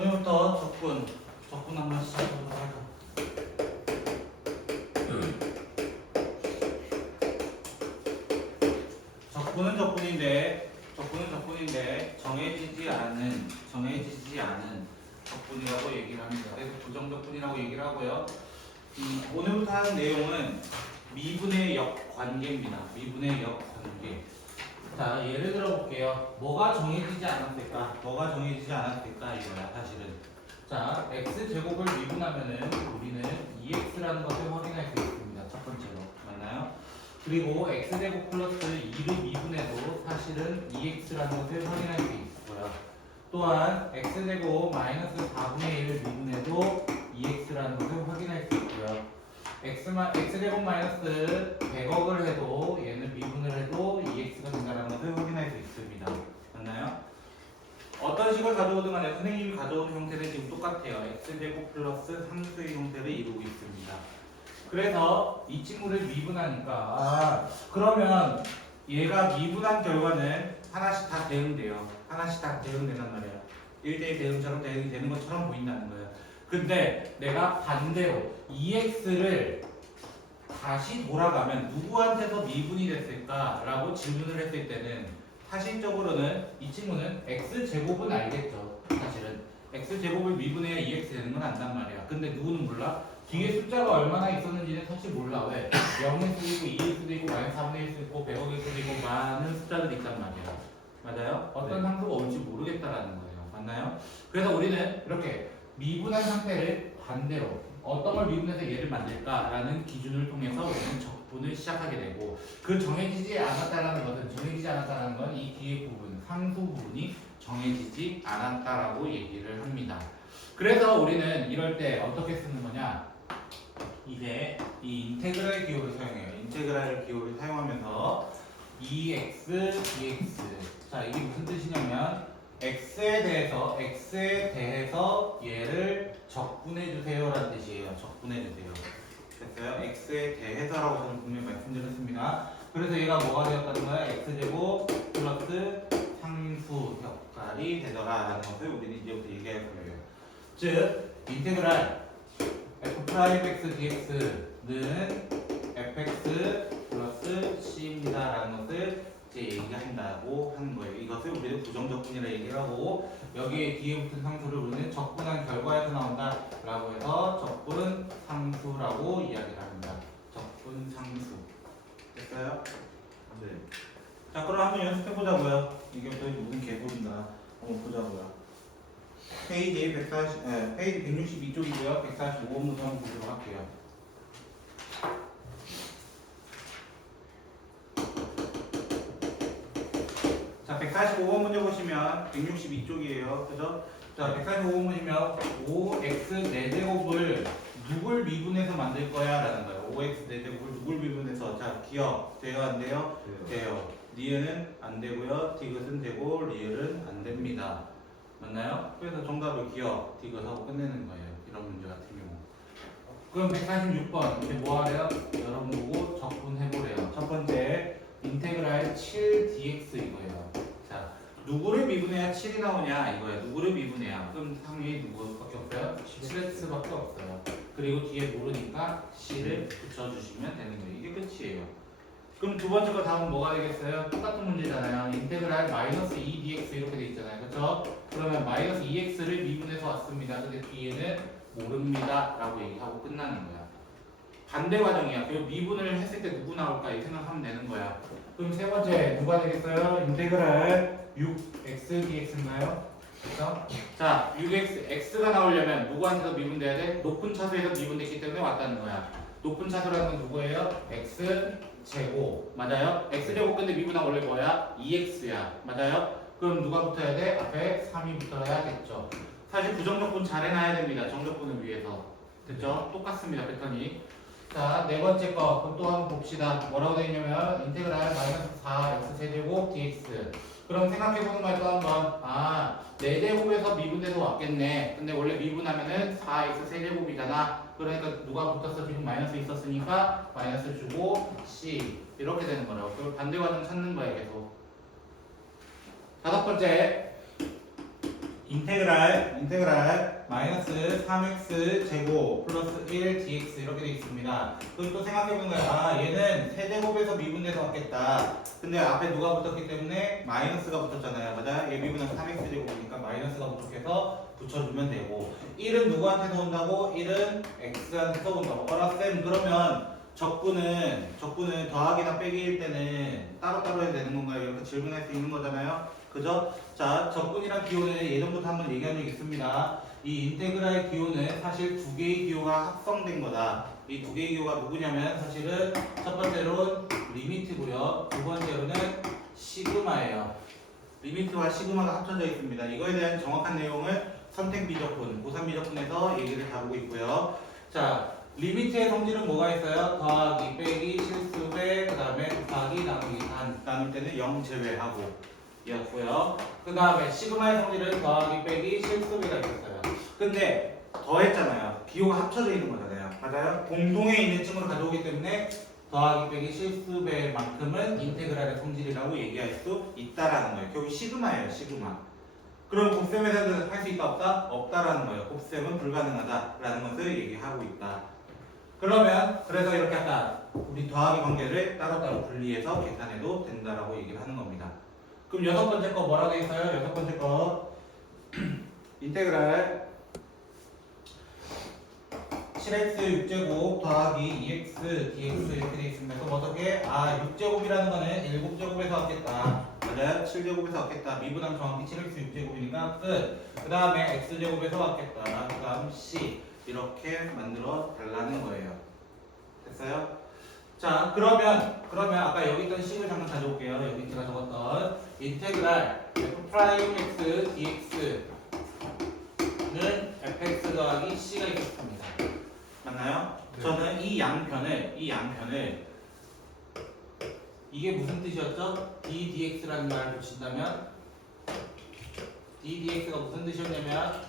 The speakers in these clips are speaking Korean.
오늘부터 적분 한번 시작해보도록 할까. 적분은 적분인데 정해지지 않은 적분이라고 얘기를 합니다. 그래서 부정적분이라고 얘기를 하고요. 오늘부터 하는 내용은 미분의 역관계입니다. 미분의 역관계. 자, 예를 들어 볼게요. 뭐가 정해지지 않았을까? 이거야, 사실은. 자, x제곱을 미분하면은 우리는 2x라는 것을 확인할 수 있습니다. 첫 번째로. 맞나요? 그리고 x제곱 플러스 2를 미분해도 사실은 2x라는 것을 확인할 수 있고요. 또한 x제곱 마이너스 4분의 1을 미분해도 2x라는 것을 확인할 수 있고요. x제곱 마이너스 100억을 해도 얘는 미분을 해도 2x가 된다는 것을 확인할 수 있습니다. 맞나요? 어떤 식을 가져오든 간에 선생님이 가져오는 형태는 지금 똑같아요. x제곱 플러스 3수의 형태를 이루고 있습니다. 그래서 이 친구를 미분하니까 그러면 얘가 미분한 결과는 하나씩 다 대응돼요. 하나씩 다 대응된단 말이에요. 1대1 대응처럼 대응이 되는 것처럼 보인다는 거예요. 근데 내가 반대로 2x를 다시 돌아가면 누구한테서 미분이 됐을까라고 질문을 했을 때는 사실적으로는 이 친구는 x제곱은 알겠죠. 사실은 x제곱을 미분해야 2x 되는 건 안단 말이야. 근데 누구는 몰라? 뒤에 숫자가 얼마나 있었는지는 사실 몰라. 왜? 0일 수도 있고 2일 수도 있고 마이너스 4분의 1일 수도 있고 100억일 수도 있고 많은 숫자들이 있단 말이야. 맞아요? 어떤 상수가 올지 모르겠다라는 거예요. 맞나요? 그래서 우리는 이렇게 미분한 상태를 반대로 어떤 걸 미분해서 얘를 만들까라는 기준을 통해서 우리는 적분을 시작하게 되고, 그 정해지지 않았다라는 건 이 뒤에 부분, 상수 부분이 정해지지 않았다라고 얘기를 합니다. 그래서 우리는 이럴 때 어떻게 쓰는 거냐? 이제 이 인테그랄 기호를 사용해요. 인테그랄 기호를 사용하면서 2x, dx. 자, 이게 무슨 뜻이냐면 x에 대해서 얘를 적분해 주세요라는 뜻이에요. 적분해 주세요. 됐어요? x에 대해서라고 저는 분명히 말씀드렸습니다. 그래서 얘가 뭐가 되었다는 거야? x제곱 플러스 상수 역할이 되더라라는 것을 우리는 이제부터 얘기할 거예요. 즉, 인테그랄 f'x dx는 fx 플러스 c입니다라는 것을 이제 얘기한다고 하는 거예요. 이것을 우리는 부정적분이라 얘기를 하고, 여기에 뒤에 붙은 상수를 우리는 적분한 결과에서 나온다라고 해서 적분 상수라고 이야기를 합니다. 적분 상수. 됐어요? 네. 자, 그럼 한번 연습해 보자고요. 이게 또 무슨 개소리인가 한번 보자고요. 페이지 162쪽이고요. 145번부터 한번 보도록 할게요. 자, 145번 문제 보시면 162쪽이에요. 그죠? 자, 145번 보시면 5x 4제곱을 누굴 미분해서 만들 거야? 라는 거예요. 5x 4제곱을 누굴 미분해서. 자, 기억. 돼요? 안 돼요? 돼요. 리을은 안 되고요. 디귿은 되고 리을은 안 됩니다. 맞나요? 그래서 정답을 기억, 디귿하고 끝내는 거예요. 이런 문제 같은 경우. 그럼 146번. 이제 뭐 하래요? 여러분 보고 적분해보래요. 첫 번째, 인테그랄 7dx 이거예요. 자, 누구를 미분해야 7이 나오냐 이거예요. 누구를 미분해야. 그럼 상위 누구밖에 없어요? 7x밖에 없어요. 그리고 뒤에 모르니까 c를 붙여주시면 되는 거예요. 이게 끝이에요. 그럼 두 번째 거 다음은 뭐가 되겠어요? 똑같은 문제잖아요. 인테그랄 마이너스 2dx 이렇게 돼 있잖아요. 그렇죠? 그러면 마이너스 2x를 미분해서 왔습니다. 근데 뒤에는 모릅니다 라고 얘기하고 끝나는 거야. 반대 과정이야. 그리고 미분을 했을 때 누구 나올까 이 생각하면 되는 거야. 그럼 세 번째 누가 되겠어요? 인테그랄 6x dx인가요? 그렇죠? 자, 6x, x가 나오려면 누구한테서 미분돼야 돼? 높은 차수에서 미분됐기 때문에 왔다는 거야. 높은 차수라는 건 누구예요? x 제곱. 맞아요? x제곱 근데 미분하면 원래 뭐야? 2x야. 맞아요? 그럼 누가 붙어야 돼? 앞에 3이 붙어야겠죠. 사실 부정적분 잘 해놔야 됩니다. 정적분을 위해서. 됐죠? 똑같습니다. 패턴이. 자, 네 번째 거. 그럼 또 한번 봅시다. 뭐라고 되어 있냐면 인테그랄 마이너스 4x 세제곱 dx. 그럼 생각해보는 거야 또 한번. 아, 4제곱에서 미분돼서 왔겠네. 근데 원래 미분하면은 4x 세제곱이잖아. 그러니까 누가 붙었어? 지금 마이너스 있었으니까 마이너스 주고 c 이렇게 되는 거라고. 그걸 반대 과정 찾는 거야 계속. 다섯 번째, 인테그랄 마이너스 3x 제곱 플러스 1 dx 이렇게 돼 있습니다. 그리고 또 생각해보는 거야. 아, 얘는 세제곱에서 미분돼서 왔겠다. 근데 앞에 누가 붙었기 때문에 마이너스가 붙었잖아요. 맞아? 얘 미분은 3x 제곱이니까 마이너스가 부족해서 붙여주면 되고, 1은 누구한테서 온다고? 1은 x한테서 온다고. 쌤, 그러면 적분은 더하기나 빼기일 때는 따로따로 해야 되는 건가요? 이렇게 질문할 수 있는 거잖아요. 그죠? 자, 적분이란 기호는 예전부터 한번 얘기한 적 있습니다. 이 인테그랄 기호는 사실 두 개의 기호가 합성된 거다. 이 두 개의 기호가 누구냐면 사실은 첫 번째로는 리미트고요. 두 번째로는 시그마예요. 리미트와 시그마가 합쳐져 있습니다. 이거에 대한 정확한 내용을 선택 미적분, 고3 미적분에서 얘기를 다루고 있고요. 자, 리미트의 성질은 뭐가 있어요? 더하기, 빼기, 실수배, 그 다음에 곱하기, 나누기, 나눌 때는 0 제외하고 였고요. 그 다음에 시그마의 성질은 더하기, 빼기, 실수배가 있었어요. 근데 더했잖아요. 기호가 합쳐져 있는 거잖아요. 맞아요? 공동에 있는 층으로 가져오기 때문에 더하기, 빼기, 실수배만큼은 인테그랄의 성질이라고 얘기할 수 있다라는 거예요. 결국 시그마예요. 시그마. 그럼 곱셈에서는 할 수 있다 없다? 없다라는 거예요. 곱셈은 불가능하다라는 것을 얘기하고 있다. 그러면 그래서 이렇게 아까 우리 더하기 관계를 따로따로 분리해서 계산해도 된다라고 얘기를 하는 겁니다. 그럼 여섯 번째 거 뭐라고 돼 있어요? 여섯 번째 거 인테그랄 7x 6제곱 더하기 2x dx 이렇게 돼 있습니다. 그럼 어떻게? 아, 6제곱이라는 거는 7제곱에서 왔겠다. 맞아요? 7제곱에서 왔겠다. 미분하면 정확히 7x 6제곱이니까 끝. 그 다음에 x제곱에서 왔겠다. 그 다음 c 이렇게 만들어 달라는 거예요. 됐어요? 자, 그러면 아까 여기 있던 식을 잠깐 가져올게요. 여기 제가 적었던 인테그랄 f'x dx는 fx 더하기 c가 있었습니다. 맞나요? 네. 저는 이 양편을 이게 무슨 뜻이었죠? ddx라는 말을 붙인다면 ddx가 무슨 뜻이었냐면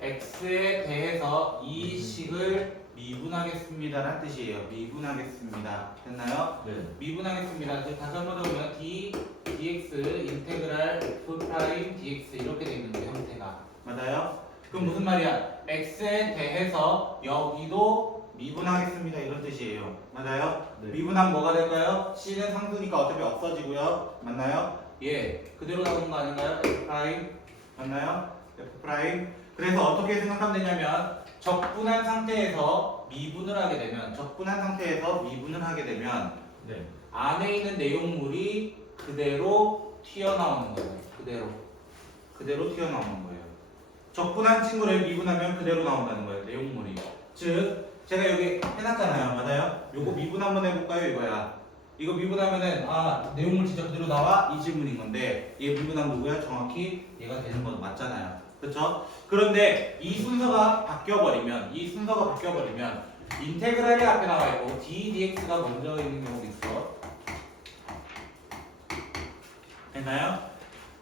x에 대해서 이 식을 미분하겠습니다라는 뜻이에요. 미분하겠습니다. 됐나요? 네. 미분하겠습니다. 즉 다시 한번 더 보면 dx 인테그랄 f 프라임 dx 이렇게 돼 있는데 형태가 맞아요? 그럼 무슨 말이야? x에 대해서 여기도 미분하겠습니다 이런 뜻이에요. 맞아요? 네. 미분하면 뭐가 될까요? c는 상수니까 어차피 없어지고요. 맞나요? 예, 그대로 나오는 거 아닌가요? f 프라임 맞나요? f 프라임. 그래서 어떻게 생각하면 되냐면 적분한 상태에서 미분을 하게 되면 네. 안에 있는 내용물이 그대로 튀어나오는 거예요. 그대로 튀어나오는 거예요. 적분한 친구를 미분하면 그대로 나온다는 거예요. 내용물이. 즉 제가 여기 해놨잖아요. 맞아요? 요거 미분 한번 해볼까요? 이거야. 이거 미분하면은 아 내용물 진짜 그대로 나와? 이 질문인 건데 얘 미분하면 누구야? 정확히 얘가 되는 건 맞잖아요. 그렇죠? 그런데 이 순서가 바뀌어버리면 인테그랄이 앞에 나와 있고 ddx가 먼저 있는 경우도 있어. 됐나요?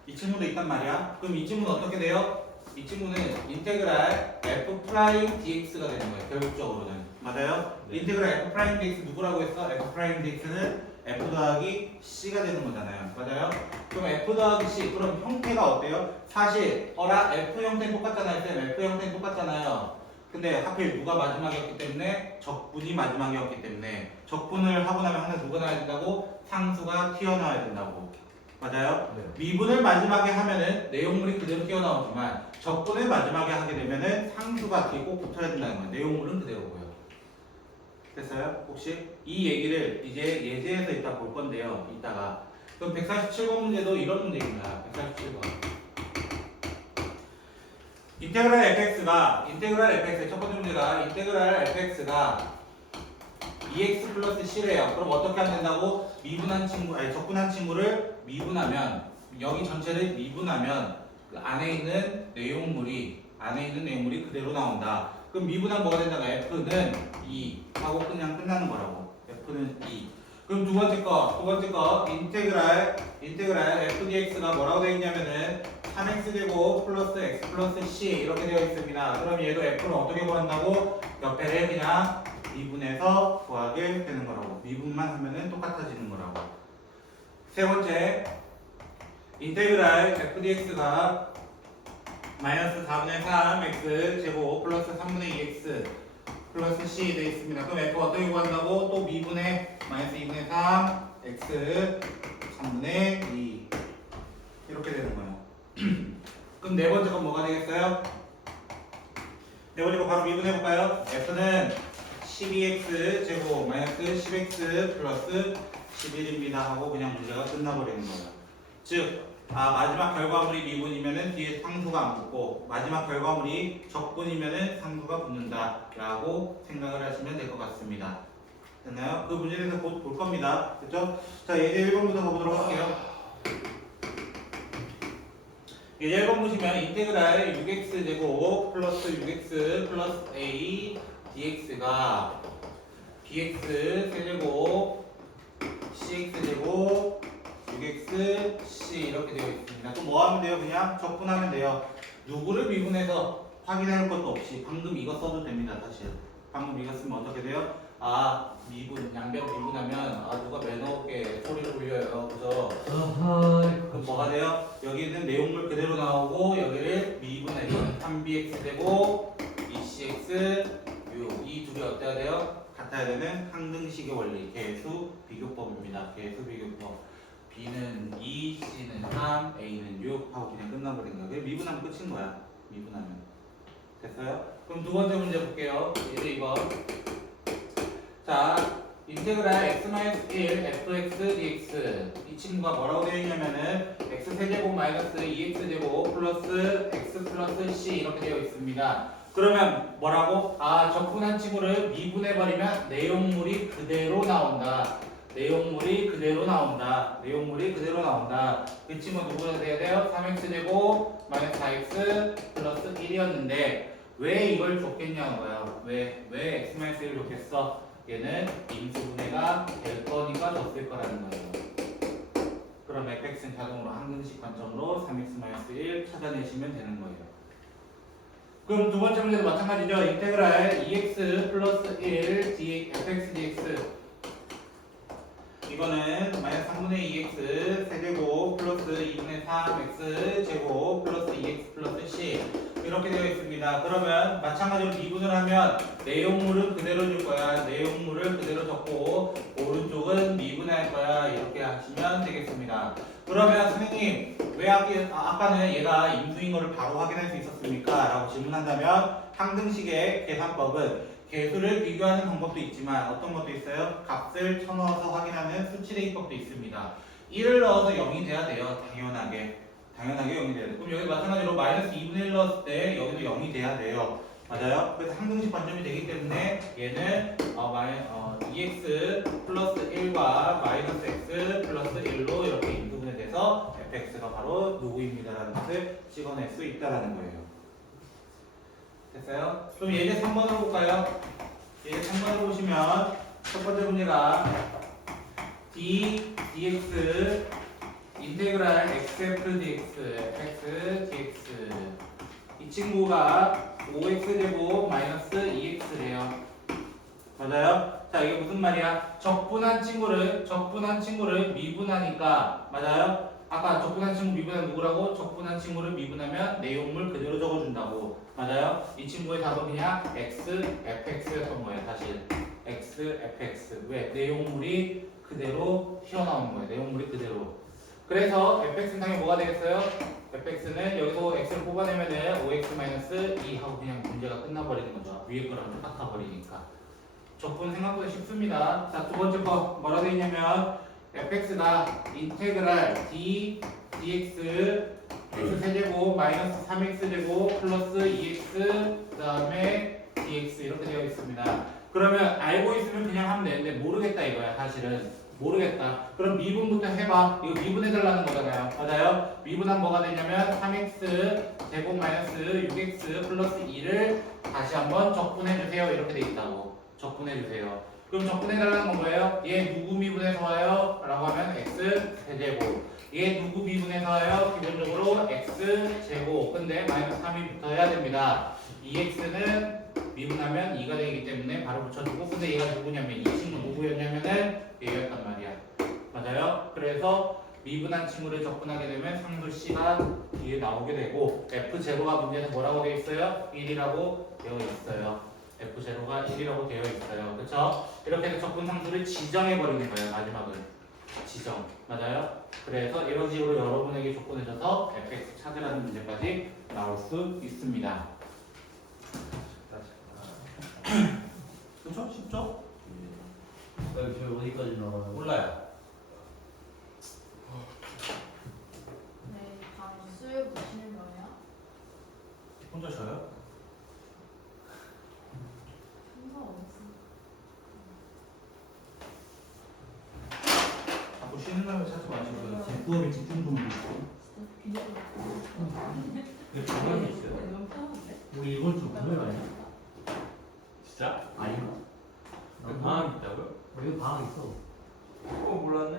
이 친구도 있단 말이야. 그럼 이 친구는 어떻게 돼요? 이 친구는 인테그랄 f 프라임 dx가 되는 거예요. 결국적으로는. 맞아요? 네. 인테그랄 f 프라임 dx 누구라고 했어? f 프라임 dx는 f 더하기 c가 되는 거잖아요. 맞아요? 그럼 f 더하기 c 그럼 형태가 어때요? 사실 f 형태는 똑같잖아요. f 형태는 똑같잖아요. 근데 하필 누가 마지막이었기 때문에 적분이 마지막이었기 때문에 적분을 하고 나면 항상 누가 나와야 된다고? 상수가 튀어나와야 된다고. 맞아요? 네. 미분을 마지막에 하면은 내용물이 그대로 튀어나오지만 적분을 마지막에 하게 되면은 상수가 뒤에 꼭 붙어야 된다는 거예요. 내용물은 그대로고요. 됐어요? 혹시 이 얘기를 이제 예제에서 이따 볼 건데요. 이따가 그럼 147번 문제도 이런 문제입니다. 147번 인테그랄 fx의 첫 번째 문제가 인테그랄 fx가 2x 플러스 c래요. 그럼 어떻게 하면 된다고? 적분한 친구를 미분하면 여기 전체를 미분하면 그 안에 있는 내용물이 그대로 나온다. 그럼 미분하면 뭐가 된다고? f는 2 하고 그냥 끝나는 거라고. f는 2. 그럼 두 번째 거 인테그랄 f dx가 뭐라고 되어 있냐면은 3x 제곱 플러스 x 플러스 c 이렇게 되어 있습니다. 그럼 얘도 f를 어떻게 구한다고? 옆에를 그냥 미분해서 구하게 되는 거라고. 미분만 하면은 똑같아지는 거라고. 세 번째 인테그랄 f dx가 마이너스 4분의 3 x 제곱 플러스 3분의 2x 플러스 c 되어 있습니다. 그럼 f 어떻게 구한다고? 또 미분의 마이너스 2분의 3 x 3분의 2 이렇게 되는 거예요. 그럼 네 번째 건 뭐가 되겠어요? 네 번째 거 바로 미분해 볼까요? f는 12x 제곱 마이너스 10x 플러스 11입니다 하고 그냥 문제가 끝나버리는 거예요. 즉 마지막 결과물이 미분이면은 뒤에 상수가 안 붙고 마지막 결과물이 적분이면은 상수가 붙는다 라고 생각을 하시면 될 것 같습니다. 됐나요? 그 문제에 대해서 곧 볼 겁니다. 됐죠? 자, 예제 1번부터 가보도록 할게요. 예제 1번 보시면 인테그랄 6x 제곱 플러스 6x 플러스 a dx가 bx 세제곱 cx 제곱 6x c 이렇게 되어 있습니다. 그럼 뭐 하면 돼요? 그냥 적분하면 돼요. 누구를 미분해서 확인할 것도 없이 방금 이거 써도 됩니다. 사실 방금 이거 쓰면 어떻게 돼요? 미분 양변 미분하면 누가 매너 없게 소리를 울려요. 그죠? 그럼 뭐가 돼요? 여기는 내용물 그대로 나오고 여기를 미분해서 3bx 되고 2cx 이 둘이 어때야 돼요? 같아야 되는 항등식의 원리 계수 비교법입니다. 계수 비교법. B는 2, C는 3, A는 6 하고 그냥 끝나버린 거야. 그냥 미분하면 끝인 거야. 미분하면. 됐어요? 그럼 두 번째 문제 볼게요. 이제 이거. 자, 인테그랄 x-1 fx dx 이 친구가 뭐라고 되어 있냐면은 x 세제곱 마이너스 2x 제곱 플러스 x 플러스 c 이렇게 되어 있습니다. 그러면 뭐라고? 적분한 친구를 미분해버리면 내용물이 그대로 나온다. 내용물이 그대로 나온다. 내용물이 그대로 나온다. 그 친구 누구가 돼야 돼요? 3x 제곱 마이너스 4x 플러스 1이었는데 왜 이걸 줬겠냐는 거야. 왜 x-1을 줬겠어? 얘는 임수분해가 될 거니까 줬을 거라는 거예요. 그럼 fx는 자동으로 항등식 관점으로 3x-1 찾아내시면 되는 거예요. 그럼 두 번째 문제도 마찬가지죠. 인테그랄 2x 플러스 1 fx dx 이거는 마이너스 3분의 2x 세제곱 플러스 2분의 3x 제곱 플러스 2x 플러스 c 이렇게 되어 있습니다. 그러면 마찬가지로 미분을 하면 내용물은 그대로 줄 거야. 내용물을 그대로 적고 오른쪽은 미분할 거야. 이렇게 하시면 되겠습니다. 그러면 선생님 왜 아까는 얘가 임수인 거를 바로 확인할 수 있었습니까? 라고 질문한다면 항등식의 계산법은 개수를 비교하는 방법도 있지만 어떤 것도 있어요? 값을 쳐넣어서 확인하는 수치대입법도 있습니다. 1을 넣어서 0이 돼야 돼요. 당연하게 0이 돼야 돼요. 그럼 여기 마찬가지로 마이너스 2분의 1 넣었을 때 여기도 0이 돼야 돼요. 맞아요? 그래서 항등식 관점이 되기 때문에 얘는 2x 플러스 1과 마이너스 x 플러스 1로 이렇게 인수분해 돼서 fx가 바로 누구입니다라는 것을 찍어낼 수 있다라는 거예요. 됐어요? 그럼 예제 3번으로 볼까요? 예제 3번을 보시면 첫 번째 문제가 dx 인테그랄 xf dx fx dx 이 친구가 5x제곱 마이너스 2x래요. 맞아요? 자, 이게 무슨 말이야? 적분한 친구를 미분하니까 맞아요? 아까 적분한 친구 미분하면 누구라고? 적분한 친구를 미분하면 내용물 그대로 적어준다고. 맞아요? 이 친구의 답은 그냥 x, fx였던 거예요. 사실 x, fx. 왜? 내용물이 그대로 튀어나오는 거예요. 내용물이 그대로. 그래서 fx는 당연히 뭐가 되겠어요? fx는 여기서 x를 뽑아내면은 5x-2 하고 그냥 문제가 끝나버리는 거죠. 위에 거랑 똑같아 버리니까. 적분 생각보다 쉽습니다. 자, 두 번째 거 뭐라 되어 있냐면 fx가 인테그랄 dx x세제곱 마이너스 3x제곱 플러스 2x 그 다음에 dx 이렇게 되어 있습니다. 그러면 알고 있으면 그냥 하면 되는데 모르겠다 이거야. 사실은 모르겠다. 그럼 미분부터 해봐. 이거 미분해달라는 거잖아요. 맞아요? 미분한 뭐가 되냐면 3x 제곱 마이너스 6x 플러스 2를 다시 한번 적분해주세요. 이렇게 돼 있다고. 적분해주세요. 그럼 적분해달라는 건 뭐예요? 얘 누구 미분해서 와요? 라고 하면 x 세제곱. 얘 누구 미분해서 와요? 기본적으로 x 제곱. 근데 마이너스 3이 붙어야 됩니다. 2x는 미분하면 2가 되기 때문에 바로 붙여주고, 근데 얘가 누구냐면 이 친구 누구였냐면은 얘였단 말이야. 맞아요? 그래서 미분한 친구를 적분하게 되면 상수 C가 뒤에 나오게 되고 F0가 문제는 뭐라고 되어 있어요? 1이라고 되어 있어요. F0가 1이라고 되어 있어요. 그렇죠? 이렇게 해서 적분 상수를 지정해 버리는 거예요. 마지막은 지정. 맞아요? 그래서 이런 식으로 여러분에게 조건을 줘서 fx 찾으라는 문제까지 나올 수 있습니다. 그렇죠? 쉽죠? 저 어디까지 나가요? 몰라요. 네, 다음 수요 보시는 거예요? 혼자 쉬어요? 상관없어. 자꾸 쉬는 날에 찾지 마시고요. 네. 수업에 집중 좀 해주세요. 진짜 이게 방학이 있어요? 너무 편한데? 우리 이번 주 금요일 아니야? 진짜? 아닌가? 방학 있다고요? 여기 방학 있어. 몰랐네.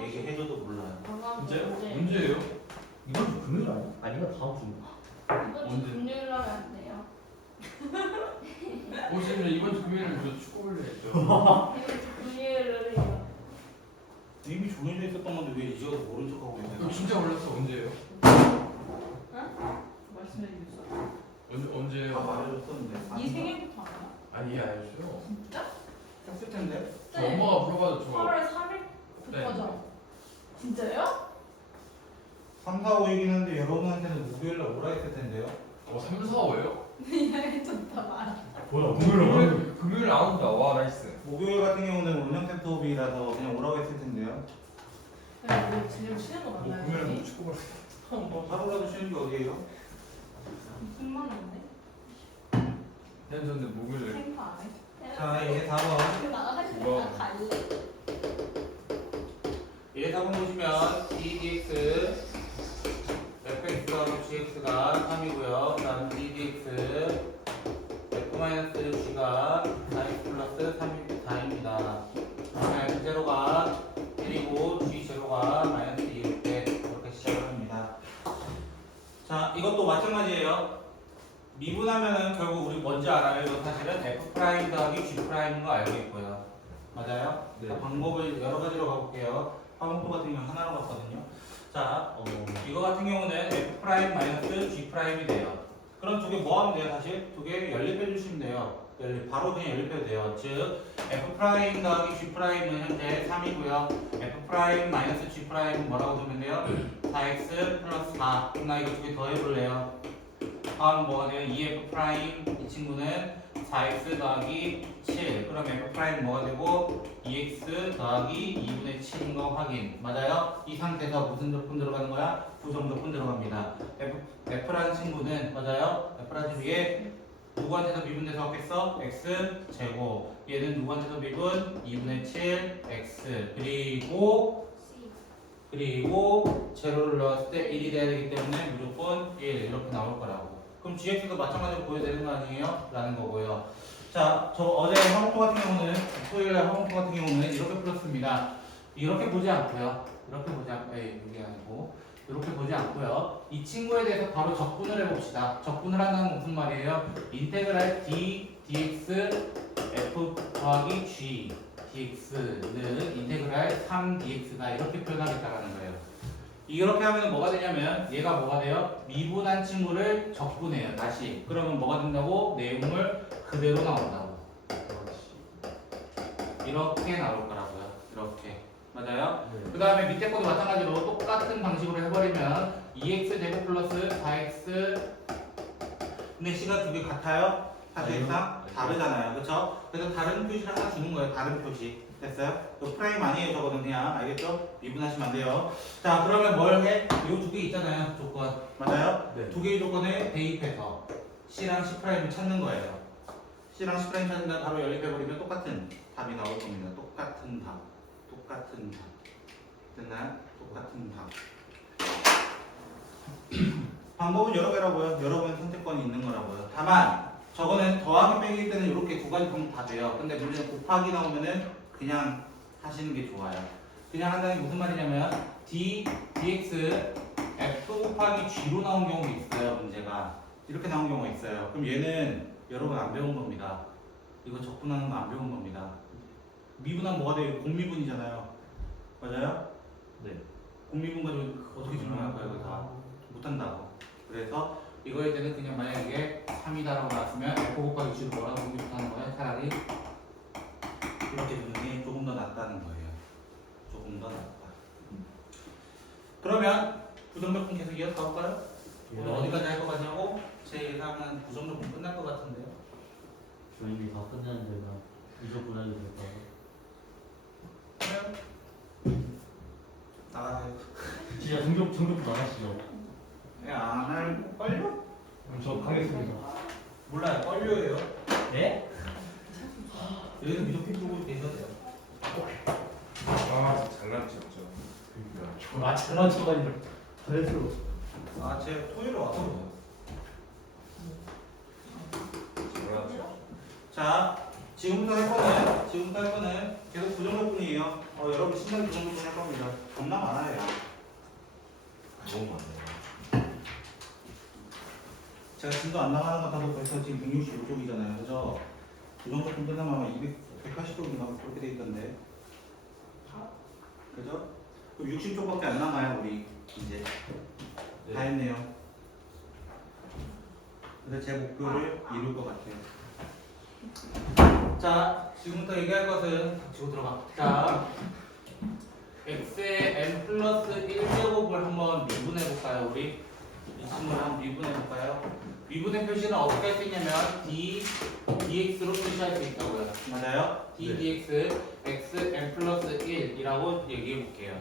얘기해줘도 몰라요. 진짜요? 언제? 언제예요? 이번 주 금요일 아니야? 아닌가? 다음 주인가? 이번 주 언제? 금요일 날 안 돼요. 지금 이번 주 금요일에 저 축구 볼래 했죠. 이번 주 금요일을 해요. 이미 정해져 있었던 건데 왜 이제 와서 모른 척하고 저 있어요? 진짜 몰랐어. 언제예요? 말씀해 주셨어. 언제예요? 다 말해줬었는데. 이 생일부터 알아요? 아니 알려줘요. 진짜? 했을 텐데. 저 네. 엄마가 물어봐도 저 8월 3일부터죠? 진짜요? 3, 4, 5이긴 한데 여러분한테는 목요일날 오라 했을 텐데요. 3, 4, 5예요? 이야기 좋다 말. 뭐야? 금요일 금요일 안 온다. 와 나이스. 목요일 같은 경우는 운영센터 수업이라서 그냥 오라고 했을 텐데요. 그래, 우리 지금 쉬는 거 뭐 맞나요? 금요일에 언니? 축구 볼래. 하루라도 쉬는 게 어디예요? 무슨 말인데? 현수인데 목요일에. 생파 안 해? 자, 이제 4번. 나가시면 우와. 나 갈래. 얘 4번 보시면 ddx fx하고 gx가 3이고요. 그다음 ddx f-g가 4x 플러스 3입니다. f0가 1이고 g0가 마이너스 2일 때 이렇게 시작을 합니다. 자, 이것도 마찬가지예요. 미분하면은 결국 우리 뭔지 알아요. 이거 사실은 f 프라임 더하기 g 프라임인 거 알고 있고요. 맞아요? 네. 자, 방법을 여러 가지로 가볼게요. 화목도 같은 경우 하나로 갔거든요. 자, 이거 같은 경우는 f 프라임 마이너스 g 프라임이 돼요. 그럼 두 개 뭐 하면 돼요? 사실 두 개 연립해 주시면 돼요. 바로 그냥 연립해도 돼요. 즉 f 프라임 더하기 g 프라임은 현재 3이고요. f 프라임 마이너스 g 프라임은 뭐라고 두면 돼요? 4x 플러스 4. 그럼 나 이거 두 개 더해볼래요. 다음 뭐가 돼요? 2f 프라임 이 친구는 4x 더하기 7. 그럼 f 프라임 뭐가 되고 2x 더하기 2분의 7인 거 확인. 맞아요? 이 상태에서 무슨 적분 들어가는 거야? 부정적분 들어갑니다. f라는 친구는 맞아요? f라는 친구에 누구한테서 미분돼서 왔겠어? x 제곱. 얘는 누구한테서 미분? 2분의 7 x. 그리고 제로를 넣었을 때 1이 돼야 되기 때문에 무조건 1 이렇게 나올 거라고. 그럼 gx도 마찬가지로 보여야 되는 거 아니에요? 라는 거고요. 자, 저 어제 화목토 같은 경우는 토요일날 화목토 같은 경우는 이렇게 풀었습니다. 이렇게 보지 않고요. 이렇게 보지 않고, 이게 아니고 이렇게 보지 않고요. 이 친구에 대해서 바로 적분을 해봅시다. 적분을 한다는 건 무슨 말이에요? 인테그랄 d dx f 더하기 g dx는 인테그랄 3dx다 이렇게 표현하겠다는 거예요. 이렇게 하면 뭐가 되냐면 얘가 뭐가 돼요? 미분한 친구를 적분해요. 다시. 그러면 뭐가 된다고? 내용물 그대로 나온다고. 이렇게 나올 거라고요. 이렇게. 맞아요? 그 다음에 밑에 것도 마찬가지로 똑같은 방식으로 해버리면 2x 제곱 플러스 4x 근데 c가 두 개 같아요? 사실상 다르잖아요. 그쵸? 그래서 다른 표시를 하나 주는 거예요. 다른 표시. 됐어요? 그 프라임 아니에요. 저거는 그냥. 알겠죠? 미분하시면 안 돼요. 자, 그러면 뭘 해? 요 두 개 있잖아요. 조건. 맞아요? 네. 두 개의 조건에 대입해서 C랑 C'을 찾는 거예요. C랑 C'를 찾는 다음 바로 연립해버리면 똑같은 답이 나올 겁니다. 똑같은 답. 똑같은 답. 됐나요? 똑같은 답. 방법은 여러 개라고요. 여러 번의 선택권이 있는 거라고요. 다만 저거는 더하기 빼기일 때는 이렇게 두 가지 방법 다 돼요. 근데 문제는 곱하기 나오면은 그냥 하시는 게 좋아요. 그냥 한다는 게 무슨 말이냐면 dx f 곱하기 g로 나온 경우가 있어요. 문제가 이렇게 나온 경우가 있어요. 그럼 얘는 여러분 안 배운 겁니다. 이거 적분하는 거 안 배운 겁니다. 미분하면 뭐가 돼요? 공미분이잖아요. 맞아요? 네. 공미분 가지고 어떻게 증명할 거야 이거 다 못한다고. 그래서 이거에 대해서 그냥 만약에 3이다라고 나왔으면 F 곱하기 G를 뭐라고 보기 좋다는 거야. 차라리 이렇게 두는 게 조금 더 낫다는 거예요. 조금 더 낫다. 그러면 부정적분 계속 이어서 가볼까요? 오늘 어디까지 할 것 같냐고? 제 예상은 부정적분 끝날 것 같은데요. 저 이미 다 끝났는데 나 무조건 해도 될까요? 나가세요. 진짜 종족 안 하시죠? 안할 걸요? 저 가겠습니다. 몰라요. 걸려요. 네? 여기서 미적분 쪽으로 계셔도요. 아, 진짜 잘난 척죠. 아 잘난 척하니 잘했어. 아, 제 토요일에 와서 그래요. 잘난 척. 자, 지금부터 할 거는 계속 부정적분이에요. 여러분 신나게 부정적분 할 겁니다. 겁나 많아요. 너무 많네요. 제가 진도 안 나가는 것 같아도 벌써 지금 165쪽이잖아요. 그죠? 부정적분 끝나면 아마 180쪽인가 그렇게 돼 있던데. 그죠? 그럼 60쪽밖에 안 남아요, 우리 이제. 다 했네요. 그래서 제 목표를 이룰 것 같아요. 자, 지금부터 얘기할 것은 닥치고 들어가. 자, x의 n 플러스 1제곱을 한번 미분해볼까요, 우리? 이 친구를 한번 미분해볼까요? 미분의 표시는 어떻게 할 수 있냐면 dx로 표시할 수 있다고요. 맞아요? dx x n 플러스 1이라고 얘기해볼게요.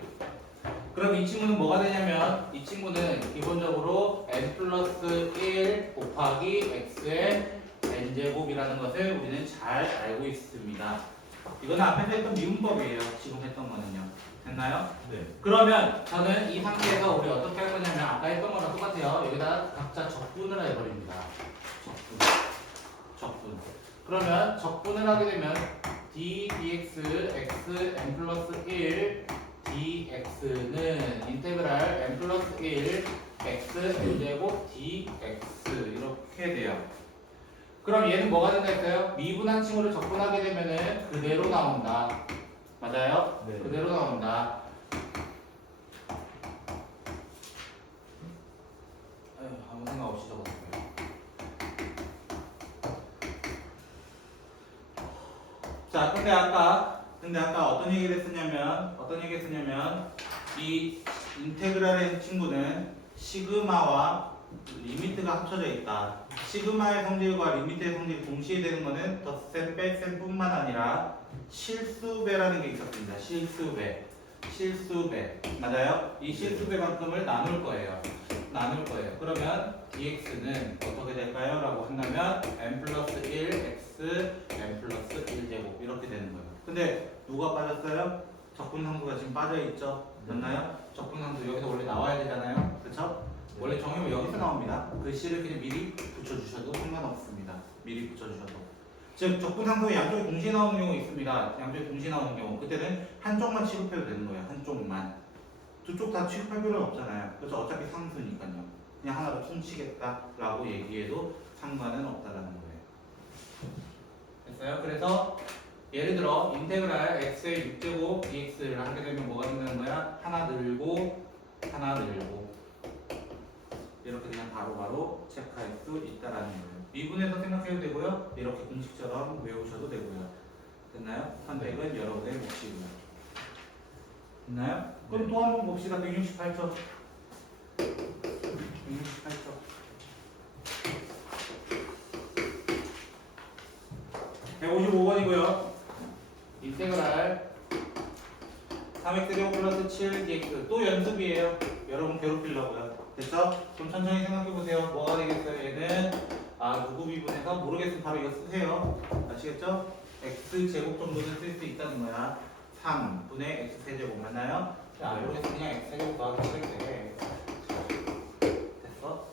그럼 이 친구는 뭐가 되냐면 이 친구는 기본적으로 n 플러스 1 곱하기 x의 n제곱이라는 것을 우리는 잘 알고 있습니다. 이건 앞에서 했던 미분법이에요. 지금 했던 거는요. 됐나요? 네. 그러면 저는 이 상태에서 우리 어떻게 할 거냐면 아까 했던 거랑 똑같아요. 여기다 각자 적분을 해버립니다. 적분. 그러면 적분을 하게 되면 d dx x n 플러스 1 dx는 인테그랄 n 플러스 1 x n제곱 dx 이렇게 돼요. 그럼 얘는 뭐가 된다 했어요? 미분한 칭으로 적분하게 되면은 그대로 나온다. 맞아요? 네. 그대로 나온다. 아유, 아무 생각 없이 적었어요. 자, 근데 아까 어떤 얘기를 했었냐면 이 인테그랄의 친구는 시그마와 리미트가 합쳐져 있다. 시그마의 성질과 리미트의 성질이 동시에 되는 것은 덧셈, 뺄셈뿐만 아니라 실수배라는 게 있었습니다. 실수배. 맞아요? 이 실수배만큼을 나눌 거예요. 그러면 dx는 어떻게 될까요? 라고 한다면 n 플러스 1 x n 플러스 1제곱 이렇게 되는 거예요. 근데 누가 빠졌어요? 적분상수가 지금 빠져있죠? 맞나요? 적분상수 여기서 원래 나와야 되잖아요. 그렇죠? 원래 정의는 여기서 나옵니다. 글씨를 그냥 미리 붙여주셔도 상관없습니다. 미리 붙여주셔도. 즉 적분상수의 양쪽이 동시에 나오는 경우 있습니다. 양쪽이 동시에 나오는 경우 그때는 한쪽만 취급해도 되는 거예요. 한쪽만. 두 쪽 다 취급할 필요는 없잖아요. 그래서 어차피 상수니까요. 그냥 하나로 퉁치겠다라고 얘기해도 상관은 없다라는 거예요. 됐어요? 그래서 예를 들어 인테그랄 x의 6제곱 dx를 하게 되면 뭐가 된다는 거야? 하나 늘고 이렇게 그냥 바로바로 체크할 수 있다라는 거예요. 미분해서 생각해도 되고요. 이렇게 공식처럼 외우셔도 되고요. 됐나요? 선택은 여러분의 몫이고요. 됐나요? 그럼 또 한 번 봅시다. 168초. 168초. 155번이고요. 인테그랄 3x 플러스 7dx 또 연습이에요. 여러분 괴롭히려고요. 됐죠? 좀 천천히 생각해보세요. 뭐가 되겠어요? 얘는 누구 미분해서 모르겠으면 바로 이거 쓰세요. 아시겠죠? x제곱 정도는 쓸 수 있다는 거야. 3분의 x세제곱 맞나요? 자, 모르겠으면 그냥 x세제곱 더하기 7이 돼. 됐어?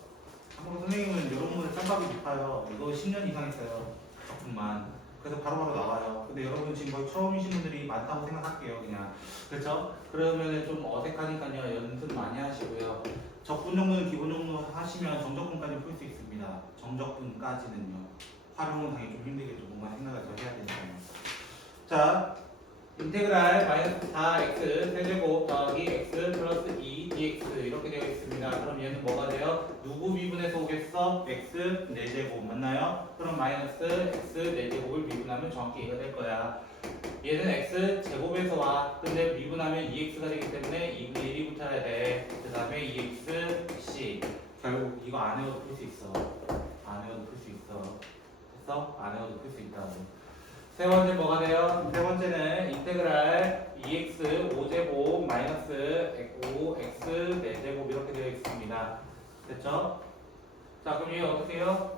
참고로 선생님은 이런 분들 짬밥이 높아요. 이거 10년 이상 했어요. 적분만. 그래서 바로바로 나와요. 근데 여러분 지금 거의 처음이신 분들이 많다고 생각할게요. 그냥. 그렇죠? 그러면 좀 어색하니까요. 연습 많이 하시고요. 적분 정도는 기본 정도 하시면 정적분까지 풀 수 있습니다. 정적분까지는요. 활용은 당연히 좀 힘들겠죠. 뭔가 생각을 더 해야 되니까요. 자, 인테그랄 마이너스 4x 세제곱 더하기 x 플러스 2 dx 이렇게 되어 있습니다. 그럼 얘는 뭐가 돼요? 누구 미분에서 오겠어? x 4제곱 맞나요? 그럼 마이너스 x 4제곱을 미분하면 정확히 이거 될 거야. 얘는 x 제곱에서 와. 근데 미분하면 2x가 되기 때문에 2분의 1이 붙어야 돼. 그 다음에 2xc. 결국 이거 안 외워도 풀 수 있어. 안 외워도 풀 수 있어. 됐어? 안 외워도 풀 수 있다고. 세 번째 뭐가 돼요? 세 번째는 인테그랄 2x 5제곱 마이너스 5x 4제곱 이렇게 되어 있습니다. 됐죠? 자 그럼 얘 어떻게 해요?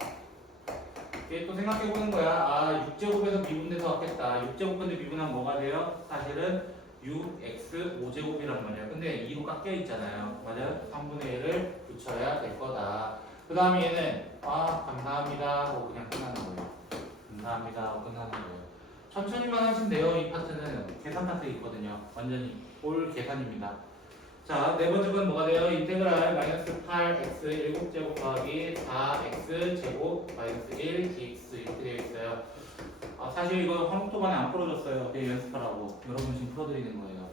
얘 또 생각해 보는 거야. 아 6제곱에서 미분돼서 왔겠다. 6제곱 근데 미분하면 뭐가 돼요? 사실은 6x 5제곱이란 말이야. 근데 2로 깎여 있잖아요. 맞아요? 3분의 1을 붙여야 될 거다. 그 다음에 얘는 아 감사합니다 하고 그냥 끝나는 거예요. 감사합니다 하고 끝나는 거예요. 천천히만 하시면 돼요. 이 파트는 계산 파트 있거든요. 완전히 올 계산입니다. 자, 네 번째 건 뭐가 돼요? 인테그랄 마이너스 8x 7제곱 더하기 4x 제곱 마이너스 1 dx 이렇게 되어 있어요. 사실 이거 한국도반에 안 풀어줬어요. 그냥 연습하라고. 여러분 지금 풀어드리는 거예요.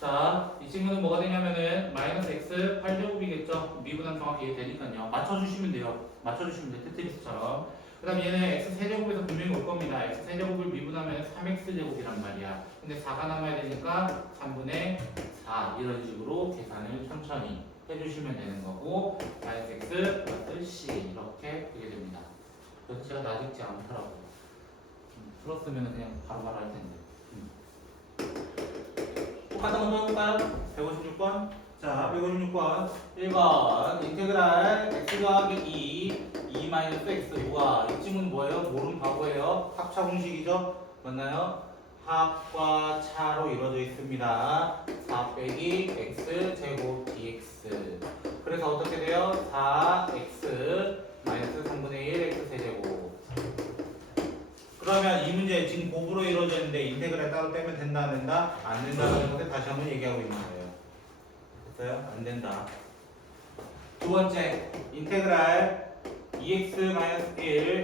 자, 이 친구는 뭐가 되냐면은 마이너스 x 8제곱이겠죠? 미분하면 정확히 이해되니까요. 맞춰주시면 돼요. 맞춰주시면 돼요. 테트리스처럼. 그 다음 얘는 x 세제곱에서 분명히 올 겁니다. x 세제곱을 미분하면 3x 제곱이란 말이야. 근데 4가 남아야 되니까 3분의 4 이런 식으로 계산을 천천히 해주시면 되는 거고 마이너스 x 플러스 c 이렇게 되게 됩니다. 그래서 제가 놔죽지 않더라고요. 풀었으면 그냥 바로바로 할 텐데. 똑같은 거 또 해볼까요? 156번. 자, 156번. 1번 인테그랄 x 더하기 2 마이너스 x 우와 이 친구는 뭐예요? 모르는 바보예요. 합차 공식이죠? 맞나요? 합과 차로 이루어져 있습니다. 4 빼기 x 제곱 dx 그래서 어떻게 돼요? 4x 마이너스 3분의 1 x 세제곱 그러면 이 문제 지금 곱으로 이루어져 있는데 인테그랄 따로 빼면 된다 안 된다? 안 된다는 것을 다시 한번 얘기하고 있는 거예요. 됐어요? 안 된다. 두 번째 인테그랄 2x-1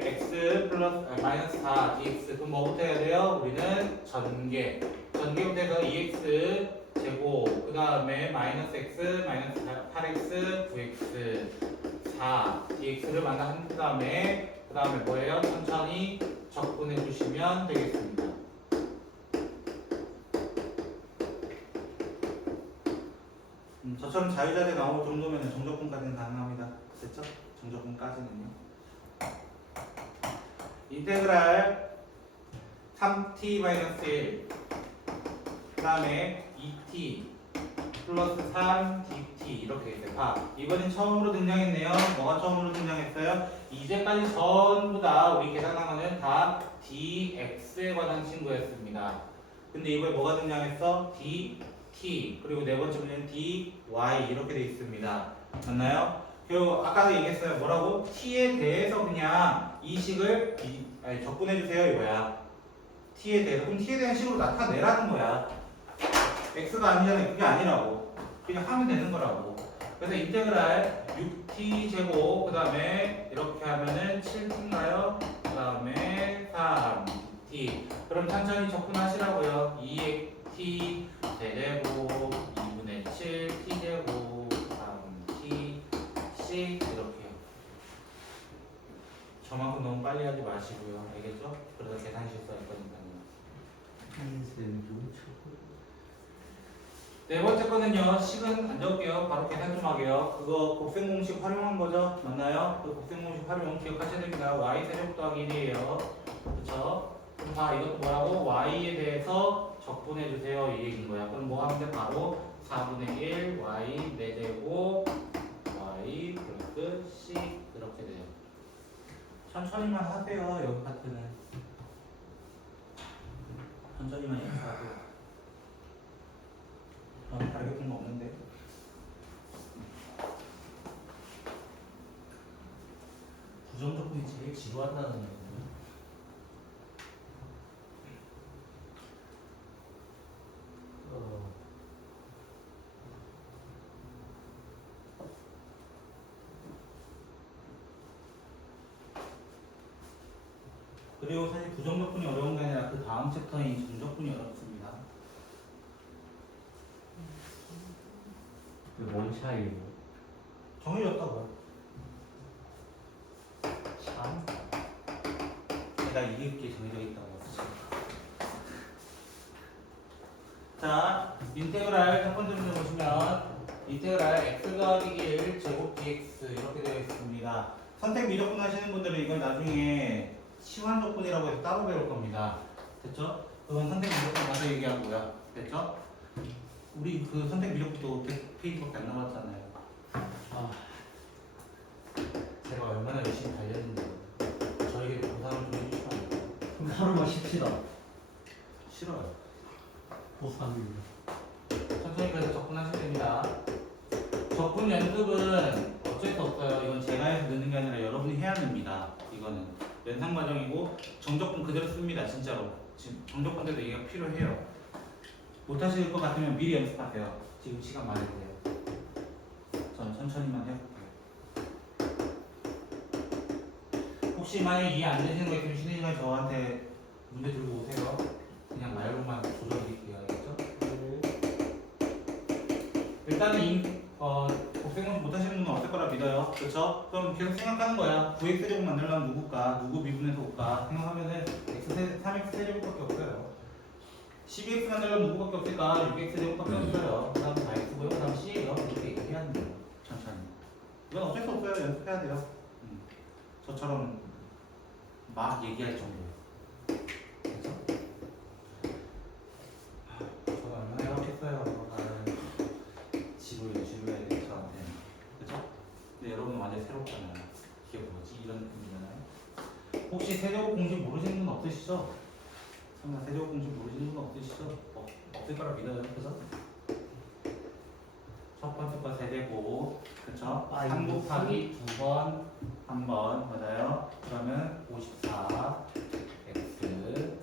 x 플러스 마이너스 4 dx 그럼 뭐부터 해야 돼요? 우리는 전개부터 해서 2x 제곱 그 다음에 마이너스 x 마이너스 8x 9x 4 dx를 만나한 다음에 그 다음에 뭐예요? 천천히 적분해 주시면 되겠습니다. 저처럼 자유자재 나올 정도면 정적분까지는 가능합니다. 됐죠? 정적분까지는요. 인테그랄 3t-1 그 다음에 2t 플러스 3dt 이렇게 되어있어요. 이번엔 처음으로 등장했네요. 뭐가 처음으로 등장했어요? 이제까지 전부 다 우리 계산한 거는 다 dx에 관한 친구였습니다. 근데 이번에 뭐가 등장했어? dt 그리고 네 번째 문제는 dy 이렇게 되어 있습니다. 맞나요? 그리고 아까도 얘기했어요. 뭐라고? t에 대해서 그냥 이 식을 적분해 주세요 이거야. t에 대해서 그럼 t에 대한 식으로 나타내라는 거야. x가 아니잖아요. 그게 아니라고. 그냥 하면 되는 거라고. 그래서 인테그랄 6t 제곱 그 다음에 이렇게 하면은 7t인가요? 그 다음에 3t. 그럼 천천히 적분하시라고요. 2t 제곱 2분의 7t 제곱 3t c 이렇게요. 저만큼 너무 빨리 하지 마시고요. 알겠죠? 그래서 계산 실수할 거니까요. 네 번째 거는요. 식은 안 적을게요. 바로 계산 좀 하게요. 그거 곱셈 공식 활용한 거죠? 맞나요? 그 곱셈 공식 활용 기억하셔야 됩니다. y 세제곱 더하기 1이에요. 그쵸? 그럼 다 이것도 뭐라고? y에 대해서 적분해 주세요. 이 얘기인 거야. 그럼 뭐 하면 돼? 바로 4분의 1 y 4제곱 y 플러스 c 이렇게 돼요. 천천히만 하세요. 여기 파트는. 천천히만 연습하고. 다르게 푼 거 없는데. 부정적분이 제일 지루하다는 거예요. 그리고 사실 부정적분이 어려운 게 아니라 그 다음 챕터인 정적분이 어렵습니다. 차이고. 정해졌다고요. 참. 내가 이길 게 정해져 있다고. 자, 인테그랄 첫 번째 문제 보시면 인테그랄 x 더하기 1 제곱 dx 이렇게 되어 있습니다. 선택 미적분 하시는 분들은 이걸 나중에 시환 적분이라고 해서 따로 배울 겁니다. 됐죠? 그건 선택 미적분 가서 얘기하고요. 됐죠? 우리 그 선택 미적분도 100페이지밖에 안 남았잖아요. 아, 제가 얼마나 열심히 달렸는데 저에게 보상을 좀 해주시면 안 돼요? 그럼 하루만 쉽시다. 싫어요. 보상입니다. 천천히 그래서 접근하시면 됩니다. 접근 연습은 어쩔 수 없어요. 이건 제가 해서 넣는 게 아니라 여러분이 해야 됩니다. 이거는 연상 과정이고 정적분 그대로 씁니다. 진짜로. 지금 정적분 때도 이게 필요해요. 못하실 것 같으면 미리 연습하세요. 지금 시간 많을 때요. 전 천천히만 해볼게요. 혹시 만약 이해 안 되시는 거 있으면 쉬는 시간에 저한테 문제 들고 오세요. 그냥 말로만 조져드릴게요. 알겠죠? 일단은 곱셈공식 못하시는 분은 없을 거라 믿어요. 그렇죠? 그럼 계속 생각하는 거야. 9x제곱 만들려면 누구일까? 누구 미분에서 올까? 생각하면은 3x 세제곱밖에 없어요. 12x 만들려면 누구밖에 없을까? 6x제곱밖에 없어요. 그 다음 4x고요. 그 다음 c예요. 이렇게 얘기해야 하는 거예요. 천천히. 이건 어쩔 수 없어요. 연습해야 돼요. 저처럼 막 얘기할 정도. 그렇죠? 저가 얼마나 해봤겠어요. 지루해 저한테. 그렇죠? 근데 여러분 완전 새롭잖아요. 이게 뭐지? 이런 느낌이잖아요. 혹시 세제곱 공식 모르시는 분 없으시죠? 설마 세제곱 공식 모르시는 분 없으시죠? 없을 거라 믿어요. 그죠? 첫 번째 거 세제곱. 그쵸? 3 곱하기 2번, 1번. 맞아요? 그러면 54 x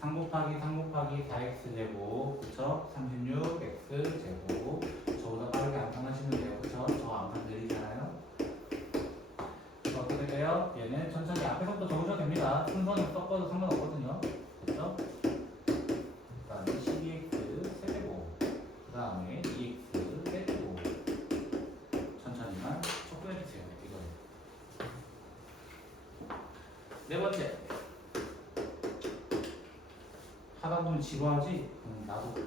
3 곱하기 4x 제곱. 그쵸? 36 x 제곱. 저보다 빠르게 암산하시면 돼요. 그쵸? 저 암산 느리잖아요? 어떻게 돼요? 얘는 천천히 앞에서부터 적으셔도 됩니다. 순서는 섞어도 상관없거든요. 됐죠? 그 다음에 12x 세제곱. 그 다음에 2x 세제곱. 천천히만 섞어주세요. 이거. 네 번째. 하다 보면 지루하지? 나도 그래.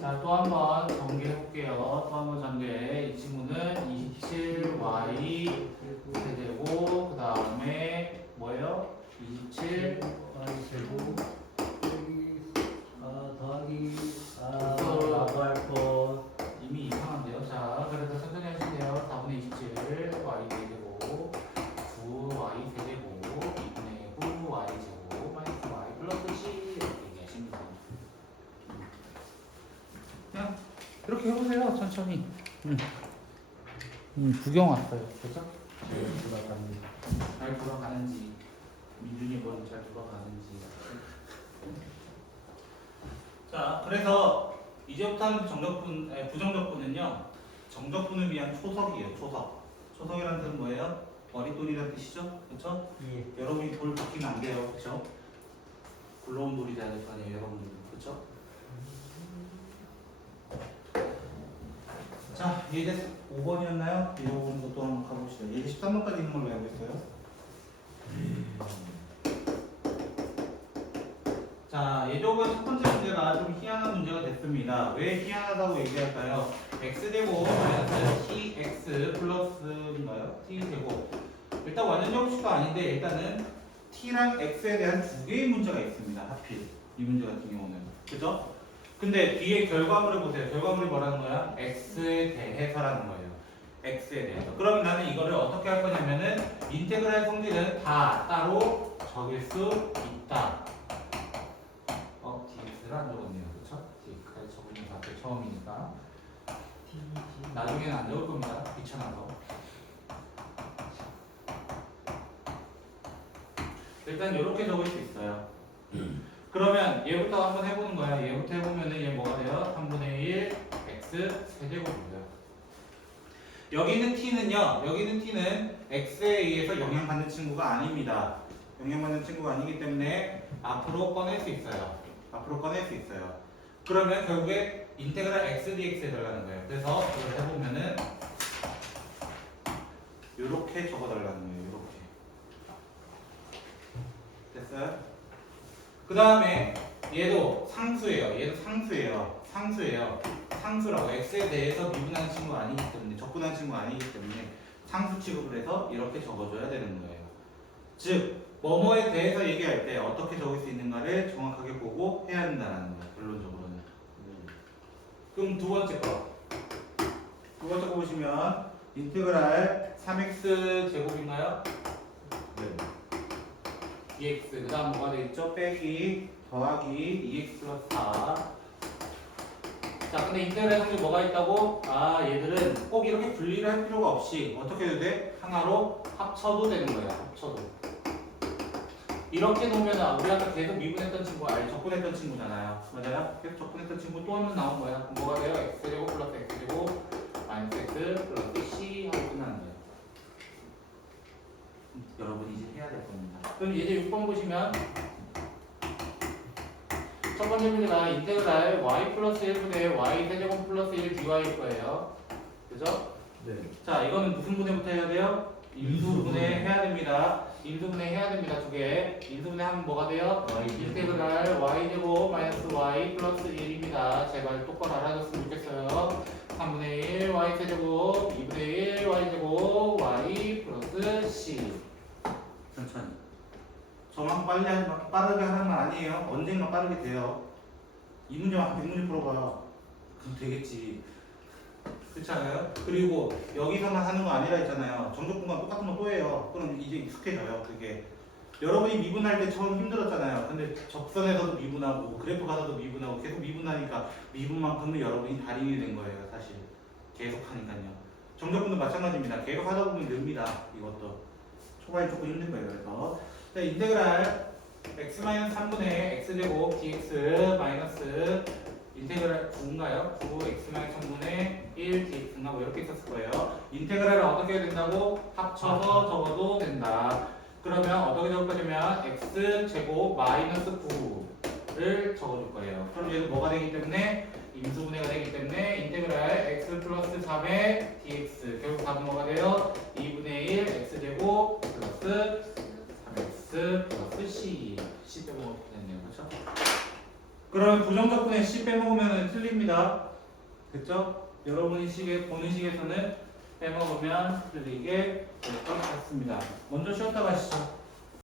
자, 또 한 번 전개해 볼게요. 또 한 번 전개. 이 친구는 27y 세제곱, 그 다음에 뭐예요? 27 제곱 더하기 라고 할 것. 이미 이상한데요. 자, 그래서 천천히 하실게요. 4분의 27 y 세제곱 9y 세제곱 2분의 9 y 제곱 마이너스 y 플러스 c 이렇게 얘기하십니다. 그냥 이렇게 해보세요. 천천히. 구경 왔어요. 그죠? 잘 돌아가는지 민준이 머리 잘 돌아가는지. 자, 그래서 이제부터 하는 부정적분은요, 정적분을 위한 초석이에요. 초석이라는 뜻은 뭐예요? 머릿돌이라는 뜻이죠. 그렇죠? 예. 여러분이 돌 바뀌면 안 돼요. 그렇죠? 굴러온 돌이 돼야 될 거 아니에요, 여러분들. 그렇죠? 자, 예제 5번이었나요? 이런 것도 한번 가봅시다. 예제 13번까지 있는 걸로 알고 있어요. 자, 예제 5번 첫 번째 문제가 좀 희한한 문제가 됐습니다. 왜 희한하다고 얘기할까요? x제곱 마이너스 tx 플러스인가요? t제곱. 일단 완전 정식도 아닌데 일단은 t랑 x에 대한 두 개의 문제가 있습니다. 하필 이 문제 같은 경우는. 그죠? 근데 뒤에 결과물을 보세요. 결과물이 뭐라는 거야? x에 대해서라는 거예요. x에 대해서. 그럼 나는 이거를 어떻게 할 거냐면은 인테그랄 성질은 다 따로 적일 수 있다. dx를 안 적었네요. 그쵸? dx까지 적으면 다 처음이니까. 나중에는 안 적을 겁니다. 귀찮아서. 일단 이렇게 적을 수 있어요. 그러면 얘부터 한번 해보는 거야. 얘부터 해보면은 얘 뭐가 돼요? 3분의 1 x 세제곱이고요. 여기 있는 t는요. 여기 있는 t는 x에 의해서 영향받는 친구가 아닙니다. 영향받는 친구가 아니기 때문에 앞으로 꺼낼 수 있어요. 앞으로 꺼낼 수 있어요. 그러면 결국에 인테그랄 x dx 해달라는 거예요. 그래서 이걸 해보면은 이렇게 적어달라는 거예요. 이렇게 됐어요? 그 다음에 얘도 상수예요. 얘도 상수예요. 상수라고 x에 대해서 미분하는 친구가 아니기 때문에 적분하는 친구가 아니기 때문에 상수 취급을 해서 이렇게 적어줘야 되는 거예요. 즉 뭐뭐에 대해서 얘기할 때 어떻게 적을 수 있는가를 정확하게 보고 해야 한다는 거예요. 결론적으로는. 그럼 두 번째 거 보시면 인테그랄 3x 제곱인가요? 네. dx 그 다음 뭐가 되겠죠? 빼기 더하기 2x 플러스 4. 자 근데 인테그랄 성질 뭐가 있다고? 아 얘들은 꼭 이렇게 분리를 할 필요가 없이 어떻게 해도 돼? 하나로 합쳐도 되는 거예요. 합쳐도. 이렇게 놓으면 우리 아까 계속 미분했던 친구 적분했던 친구잖아요. 맞아요? 계속 적분했던 친구 또 한 번 나온 거야. 그럼 뭐가 돼요? x제곱 플러스 x제곱 마이너스 x 플러스 c 하고 끝나는 거예요. 여러분이 이제 해야 될 겁니다. 그럼 이제 6번 보시면 첫 번째 문제가 인테그랄 y 플러스 1분의 y 세제곱 플러스 1 dy일 거예요. 그죠? 네. 자 이거는 무슨 분해부터 해야 돼요? 인수분해 해야 됩니다. 인수분해 해야 됩니다. 두 개. 인수분해 하면 뭐가 돼요? 인테그랄 y제곱 마이너스 y 플러스 1입니다. 제발 똑바로 알아줬으면 좋겠어요. 3분의 1 y 세제곱 2분의 1 y제곱 y 플러스 c. 천천히. 저만 빠르게 하는 말 아니에요. 언젠가 빠르게 돼요. 이 문제만 100문제 풀어봐요. 그럼 되겠지. 그렇지 않아요? 그리고 여기서만 하는 거 아니라 했잖아요. 정적분과 똑같은 거 또 해요. 그럼 이제 익숙해져요. 그게. 여러분이 미분할 때 처음 힘들었잖아요. 근데 적선에서도 미분하고 그래프 가서도 미분하고 계속 미분하니까 미분만큼은 여러분이 달인이 된 거예요. 사실. 계속 하니까요. 정적분도 마찬가지입니다. 계속 하다 보면 느립니다. 이것도. 초반에 조금 힘든 거예요. 그래서 자, 인테그랄 x-3분의 x제곱 dx 마이너스 인테그랄 9인가요? 9 x-3분의 1 dx인가 뭐 이렇게 있었을 거예요. 인테그랄을 어떻게 해야 된다고? 합쳐서 적어도 된다. 그러면 어떻게 적을 거냐면 x제곱 마이너스 9를 적어줄 거예요. 그럼 얘도 뭐가 되기 때문에 임수분해가 되기 때문에 인테그랄 x 플러스 3의 dx 결국 답은 뭐가 돼요? 2분의 1 x제곱 플러스 3x 플러스 c 빼먹으면 어떻게 됐네요. 그렇죠? 그러면 부정적분에 c 빼먹으면 틀립니다. 그렇죠? 여러분이 보는 식에서는 빼먹으면 틀리게 될 것 같습니다. 먼저 쉬었다 가시죠.